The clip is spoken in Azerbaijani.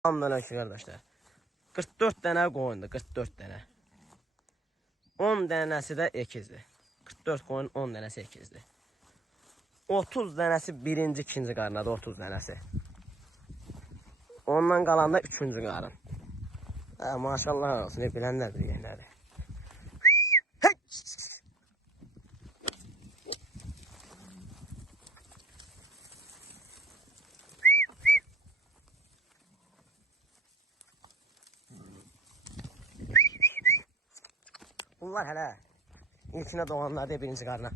Hamdolsun qardaşlar. 44 dənə qoyundur, 44 dənə. 10 dənəsi də ekizdir. 44 qoyun 10 dənəsi ekizdir. 30 dənəsi birinci, ikinci qarnadır, 30 dənəsi. Ondan qalan da üçüncü qarın. Maşallah olsun, bilənlərdir, yeyənlərdir. Bunlar hələ ilkinə doğanlar deyə birinci qarına.